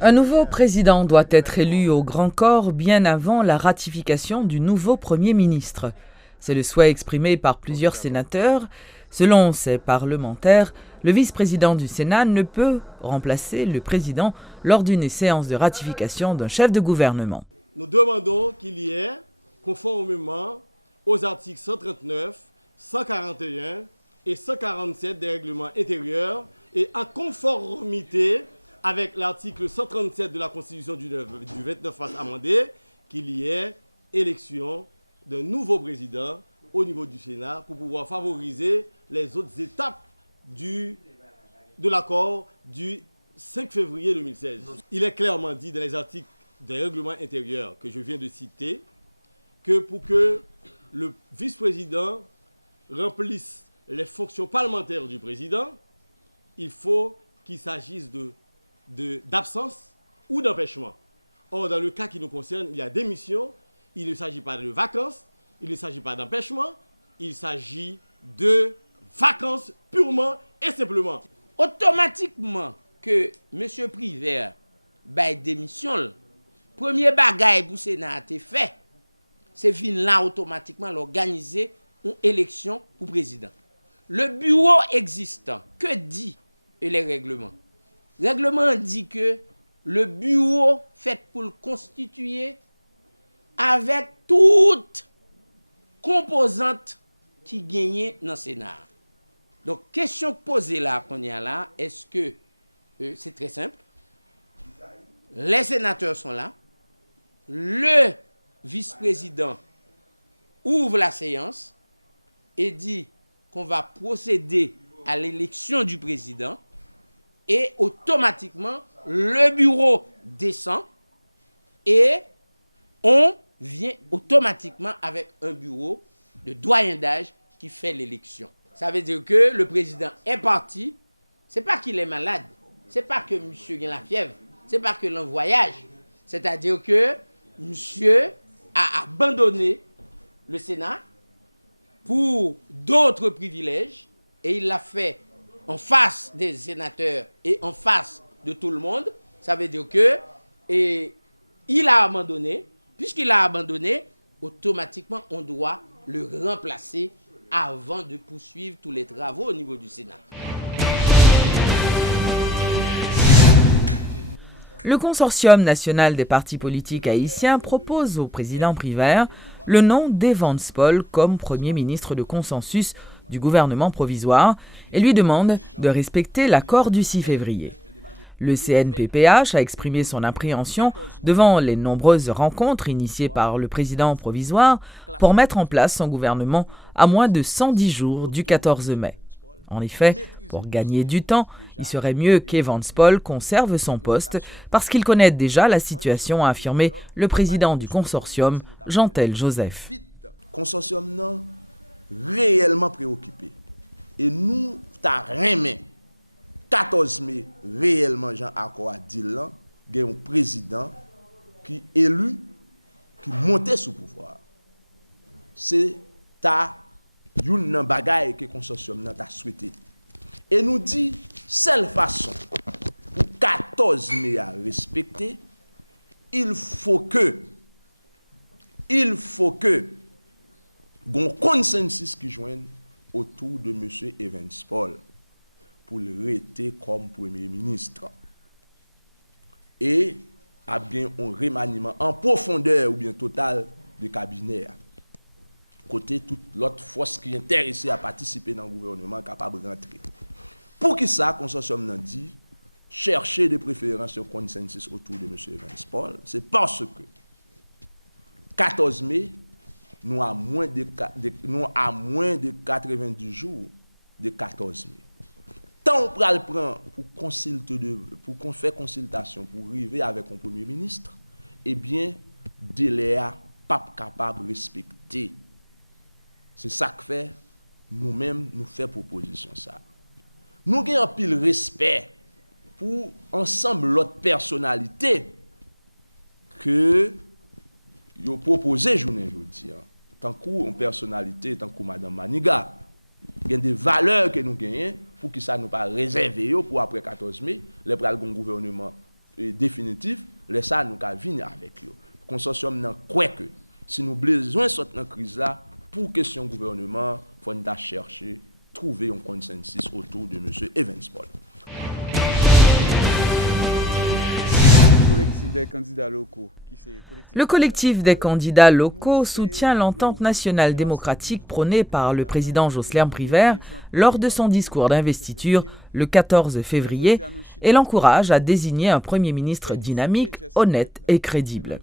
Un nouveau président doit être élu au grand corps bien avant la ratification du nouveau Premier ministre. C'est le souhait exprimé par plusieurs sénateurs. Selon ces parlementaires, le vice-président du Sénat ne peut remplacer le président lors d'une séance de ratification d'un chef de gouvernement. Nous demandons qu'il y ait, conformément aux articles 139, 141 et 147 des règlements intérieurs et en conformité avec l'article 137 de la Constitution du 29 mars amendé, qu'il y ait élection d'un nouveau président au niveau du Sénat pour pouvoir favoriser les autres étapes de l'accord du 5 février 2016. Il est clairement dit dans les articles des règlements intérieurs que je viens de citer que pour que le vice-président remplisse les fonctions parlementaires du président, il faut qu'il s'agisse d'absence ou d'empêchement. Or, dans le cas qui nous concerne, il y a démission, il ne s'agit pas de vacances, il ne s'agit pas d'empêchement, il s'agit de vacances purement et simplement. Automatiquement que M. Privert baille démission, premier bagage pour le Sénat a été fait, c'est fin là automatiquement l'organiser une élection pour président. Le bureau existant, que dit les règlements? Le règlement dit que le bureau fait pour le constituer avec toutes composantes qui gagnent dans le Sénat. Donc, question posée là, est-ce que c'est très simple? Les sénateurs sont là. Le vice-président ouvre la séance et dit qu'on va procéder à l'élection du président et automatiquement, le bureau descend et on vient automatiquement avec un bureau de doyen d'âge qui fait l'élection. Ça veut dire que le président est parti. Ce n'est pas qu'il est malade. Ce n'est pas que monsieur a la fièvre. Ce n'est pas que l'on voyage. C'est-à-dire que monsieur a abandonné le Sénat pour d'autres privilèges et il l'a fait en face des sénateurs et en face de tout le monde. Ça veut dire que il a abandonné. Puisqu'il a abandonné, automatiquement, on doit le remplacer avant de poursuivre tous les travaux au niveau du Sénat. Le Consortium national des partis politiques haïtiens propose au président Privert le nom d'Evans Paul comme Premier ministre de consensus du gouvernement provisoire et lui demande de respecter l'accord du 6 février. Le CNPPH a exprimé son appréhension devant les nombreuses rencontres initiées par le président provisoire pour mettre en place son gouvernement à moins de 110 jours du 14 mai. En effet, pour gagner du temps, il serait mieux qu'Evans Paul conserve son poste parce qu'il connaît déjà la situation, a affirmé le président du consortium, Jean-Tel Joseph. Le consortium non réellement préoccupé. Et nous, t'as remis 14 mai, réellement, Jean Accord a dit là, il y a un président qui est élu, qui monte sous pouvoir. C'est une bagaille que le consortium a souhaité. Et nous dit, seule façon pour 14 mai à respecter, il faut que un consensus qui joigne autour de M. Evans Paul pour le rester comme Premier ministre. Et à bien un remaniement en profondeur ou bien total de cabinet. Côté toute l'autre force qui est intéressée à participer dans le gouvernement capable de rentrer. Pour qui ça, le consortium n'a dit, chercher de préférence un consensus autour de M. Evans Paul, c'est parce que 14 mai, nous avons moins de 90 jours de 14 mai. Tant on prend pour qu'on fait consultation pour arriver avec un Premier ministre, eh bien, délai pas capable de respecter. C'est ça que fait, nous-mêmes, nous faisons proposition ça. Nous avons un pile respect pour ensemble l'autre personnalité que vous proposez journée aujourd'hui. Tant qu'une personnalité, tant que Mme Maniga, il y a des valeurs que nous gagnons pour que ça nous pas réservé pour après 14 mai, le gouvernement définitif, les ça nous ka venir avec eux. Consortium nan croit que si nous besoin sortir dans crise là pour question gouvernement, faut nous chercher trouver un consensus autour de monsieur Evans Paul. Le collectif des candidats locaux soutient l'entente nationale démocratique prônée par le président Jocelyn Privert lors de son discours d'investiture le 14 février et l'encourage à désigner un Premier ministre dynamique, honnête et crédible.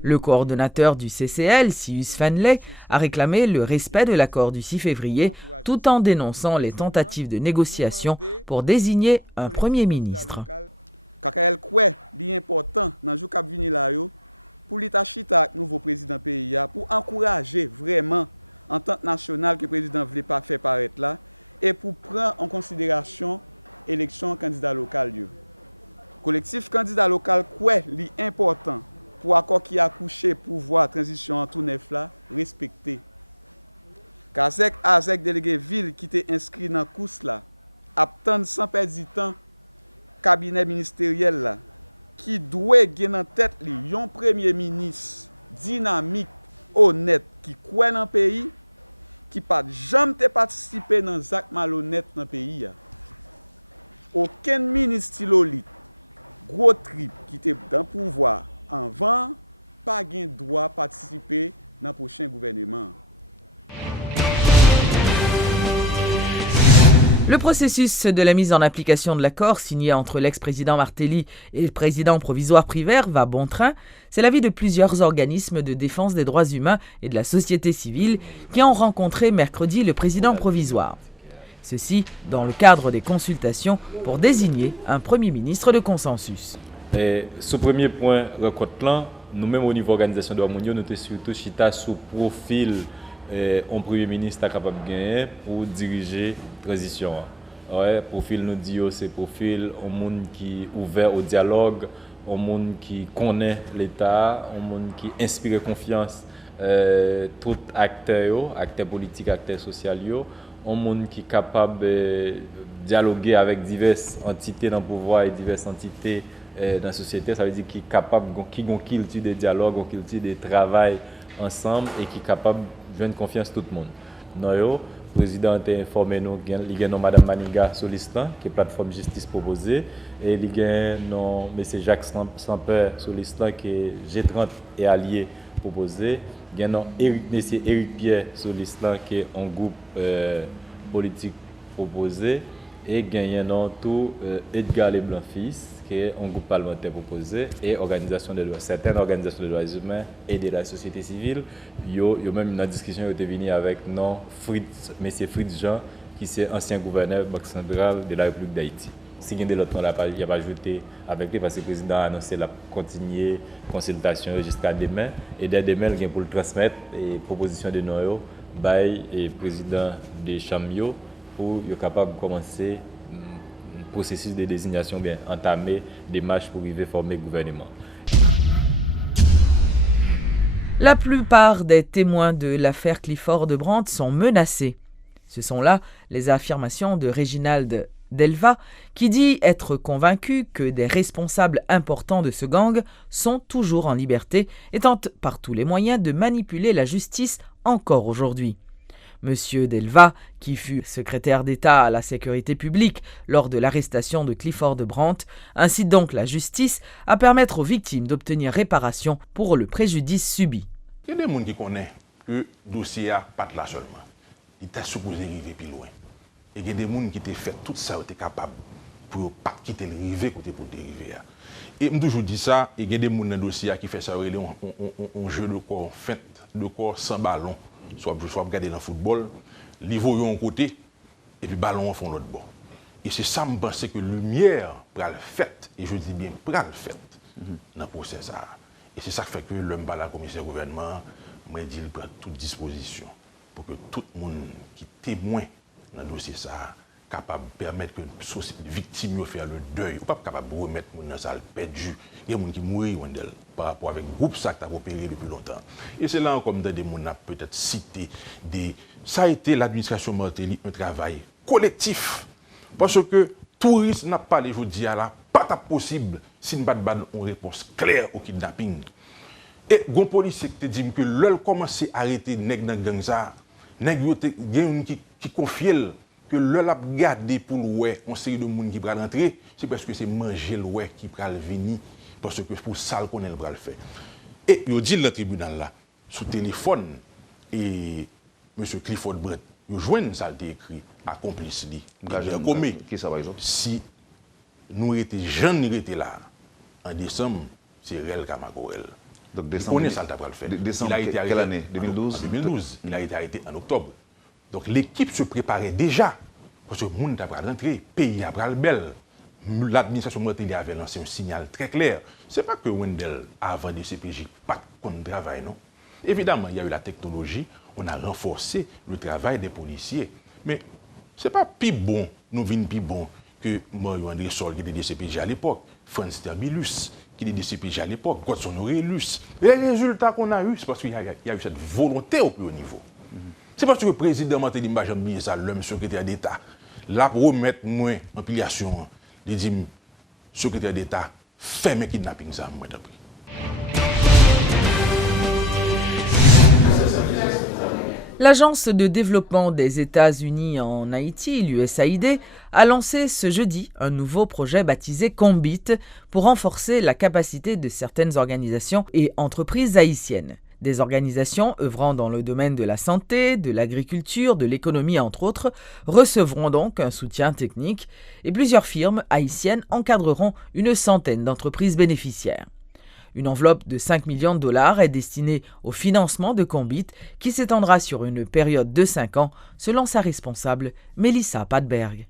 Le coordonnateur du CCL, Sius Fanley, a réclamé le respect de l'accord du 6 février tout en dénonçant les tentatives de négociation pour désigner un Premier ministre. Kakael kwe li important dans jou k'ap vini la yo pour l'état chita avec nouveau président pays pour encourager vraiment entente nationale que le président voulait pas faire paraître là et pour prendre en considération élection candidat local yo. Collectif candidat local kwe li important pour accord qui a couché pouvoir transition en tout neuf là respecté. Kazek Azek délégué ville qui était inscrit dans course là attendre sans perdre du temps cabinet ministériel là, qui doit gagner en tête un premier ministre dynamique, honnête, qui croit dans le pays, qui pas jamais participé dans des actes malhonnêtes dans le pays. Aucun ministre stylolite, gros trip qui était dans le pouvoir avant, pas gain droit participer dans le prochain gouvernement. Le processus de la mise en application de l'accord signé entre l'ex-président Martelly et le président provisoire Privert va bon train. C'est l'avis de plusieurs organismes de défense des droits humains et de la société civile qui ont rencontré mercredi le président provisoire. Ceci dans le cadre des consultations pour désigner un Premier ministre de consensus. Et ce premier point, nous-mêmes au niveau organisation de l'Harmonie, nous avons surtout chita sous profil un Premier ministre capable de gagner pour diriger la transition. Ouais, profil nous dit c'est profil un monde qui est ouvert au dialogue, un monde qui connaît l'État, un monde qui inspire confiance tout acteurs politiques, acteurs sociaux, un monde qui est capable de dialoguer avec diverses entités dans le pouvoir et diverses entités dans la société. Ça veut dire qu'il est capable, qui a une culture de dialogue, une culture de travail ensemble et qui est capable de joindre confiance tout le monde. Non, le président a informé nous qu'il y a Mme Maniga Solistan, qui est plateforme justice proposée, et il y a M. Jacques Samper Solistan, qui est G30 et allié proposé. Il y a M. Éric Pierre Solistan, qui est un groupe politique proposé. Et il y a tout Edgar Leblanc-Fils, qui est un groupe parlementaire proposé, et certaines organisations de droits humains et de la société civile. Il y a même une discussion qui est venue avec M. Fritz Jean, qui est ancien gouverneur Banque centrale de la République d'Haïti. Si il y a de l'autre, il n'y a pas ajouté avec lui, parce que le président a annoncé la continuer consultation jusqu'à demain. Et dès demain, il y a pour le transmettre les propositions de Noyo, by et président de Chamio, pour être capable de commencer un processus de désignation, bien entamer des marches pour arriver à former le gouvernement. La plupart des témoins de l'affaire Clifford de Brandt sont menacés. Ce sont là les affirmations de Réginald Delva, qui dit être convaincu que des responsables importants de ce gang sont toujours en liberté et tentent par tous les moyens de manipuler la justice encore aujourd'hui. Monsieur Delva, qui fut secrétaire d'État à la sécurité publique lors de l'arrestation de Clifford de Brandt, incite donc la justice à permettre aux victimes d'obtenir réparation pour le préjudice subi. Il y a des gens qui connaissent que le dossier n'est pas là seulement. Il est supposé arriver plus loin. Et il y a des gens qui ont fait tout ça, qui étaient capables pour ne pas quitter le rivet côté pour dériver. Et je toujours dis ça, il y a des gens dans le dossier qui font ça, un jeu de corps fait, de corps sans ballon. Soit regarder dans le football, les voyons un côté et puis le ballon au fond l'autre bord. Et c'est ça, je pense que lumière pour le fait, et je dis bien pour le fait, dans le procès. Et c'est ça qui fait que l'homme par la commissaire gouvernement, moi, dit qu'il prend toute disposition pour que tout le monde qui témoin dans le dossier ça capable de permettre que les victimes fassent le deuil, ou pas capable de remettre les gens dans la salle perdu. Il y a des gens qui mourent par rapport avec le groupe ça qui a opéré depuis longtemps. Et c'est là encore des gens qui peut-être cité ça a été l'administration Martelly un travail collectif. Parce que touriste n'a pas les jours là, pas possible si nous pas une réponse claire au kidnapping. Et gon policier qui te dit que l'ol commence à arrêter nèg dans gang ça, nèg yo te gen qui confie que l'ol a gardé pour ouais on série de monde qui va rentrer, c'est parce que c'est manger le ouais qui va venir parce que pour ça qu'on va le faire. Et yo dit le tribunal là sous téléphone et monsieur Clifford Brett, yo joine ça écrit accomplice li. Qui ça par exemple? Si nous étions jeunes, nous étions là en décembre, c'est Rel Kamagorel. Donc décembre, on est ça le fait. Décembre, il a été arrêté quelle année? 2012? 2012. Il a été arrêté en octobre. Donc l'équipe se préparait déjà. Parce que le monde a rentré, le pays a le bel. L'administration militaire avait lancé un signal très clair. Ce n'est pas que Wendell, avant de CPJ, pas contre travail, non. Évidemment, il y a eu la technologie, on a renforcé le travail des policiers. Mais ce n'est pas plus bon, nous venons plus bon que Mario André Sol qui était de CPJ à l'époque, Franz Terbilus qui était de CPJ à l'époque, Godson Aurelius. Les résultats qu'on a eu, c'est parce qu'il y a eu cette volonté au plus haut niveau. C'est parce que le président Martelly Mbajambi, l'homme secrétaire d'État, là pour remettre moins en piliation, il dit, secrétaire d'État, fait mes kidnapping ça, moi d'après. L'Agence de développement des États-Unis en Haïti, l'USAID, a lancé ce jeudi un nouveau projet baptisé Combit pour renforcer la capacité de certaines organisations et entreprises haïtiennes. Des organisations œuvrant dans le domaine de la santé, de l'agriculture, de l'économie entre autres, recevront donc un soutien technique et plusieurs firmes haïtiennes encadreront une centaine d'entreprises bénéficiaires. Une enveloppe de 5 millions de dollars est destinée au financement de Combit qui s'étendra sur une période de 5 ans, selon sa responsable, Mélissa Padberg.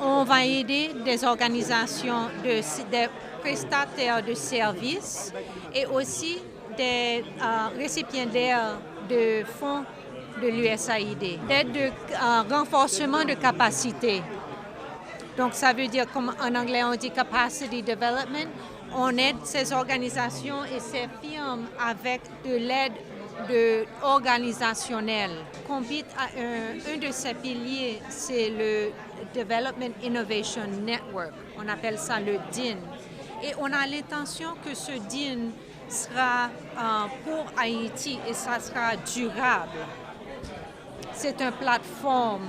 On va aider des organisations, des prestataires de services et aussi des récipiendaires de fonds de l'USAID, d'aide de renforcement de capacité. Donc ça veut dire, comme en anglais on dit capacity development, on aide ces organisations et ces firmes avec de l'aide organisationnelle. Combit a un de ses piliers, c'est le Development Innovation Network. On appelle ça le DIN. Et on a l'intention que ce DIN sera pour Haïti et ça sera durable. C'est une plateforme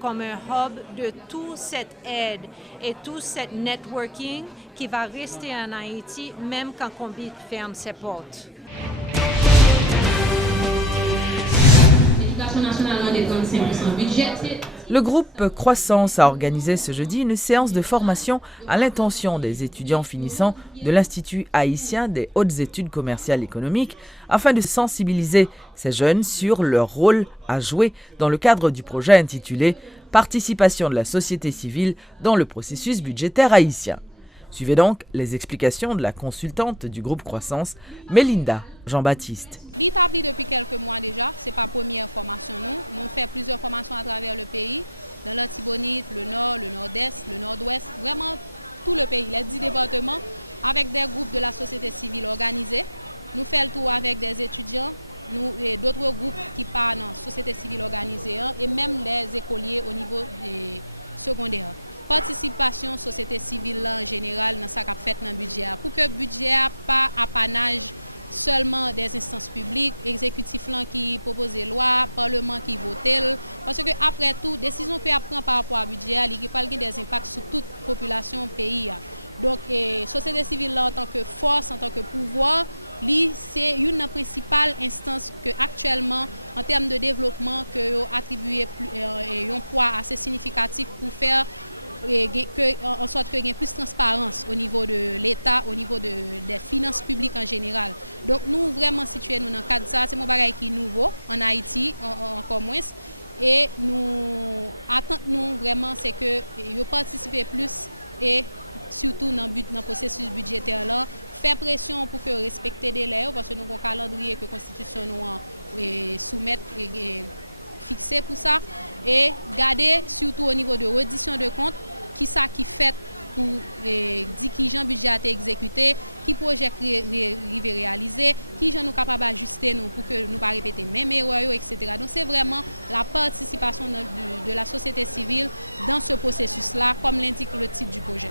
comme un hub de toute cette aide et tout cet networking qui va rester en Haïti même quand Combit ferme ses portes. Le groupe Croissance a organisé ce jeudi une séance de formation à l'intention des étudiants finissants de l'Institut haïtien des hautes études commerciales économiques afin de sensibiliser ces jeunes sur leur rôle à jouer dans le cadre du projet intitulé « Participation de la société civile dans le processus budgétaire haïtien ». Suivez donc les explications de la consultante du groupe Croissance, Mélinda Jean-Baptiste. L'établi depuis quelques mois déjà, ce n'est pas la première formation. Nous faisons plusieurs formations à travers le pays, dans l'Artibonite, le Nord, le Nord-Est, le Nord-Ouest, vraiment tout le pays, les 10 départements, avec des groupes de la société civile organisés. Nous faisons le tour avec des étudiants et d'autres groupes qui parlent dans la société civile organisée et même les écoliers au niveau des secondaires. Participation société civile en général dans ce qu'a fait dans le budget. Pour que le budget pas apanage seulement des instances publiques, exécutifs qui proposent des lois, parlement qui votent. Parce que après tout, décision que prend par rapport au budget, il y a des impacts sur toute la population du pays. Donc, la société civile en tant que force, en tant que pouvoir, c'est une des principales instances que actuellement, en termes de développement, que attribué un poids assez significatif pour faire en sorte qu'il y ait plus de transparence au niveau de l'État, au niveau des finances publiques en général. Donc nous vraiment situés dans le cadre de ça, c'est mon bagage qui est nouveau en Haïti, encore moins. Et nous attendons vraiment c'est que vous participez plus et surtout dans le processus budgétaire là, faire pression pour que respecter des délais parce que nous avons un calendrier que la Constitution nous soumet et fixé pour ça et garder surtout au niveau de reddition de comptes qui ça qui fait pour dire qui Jean budget a été exécuté, qui projet réalisé, qui Jean nous capable d'ajuster nous pour que nous pas répéter même erreurs etc. Donc c'est vraiment la participation de la société civile dans ce processus là comme l'indique le titre du projet.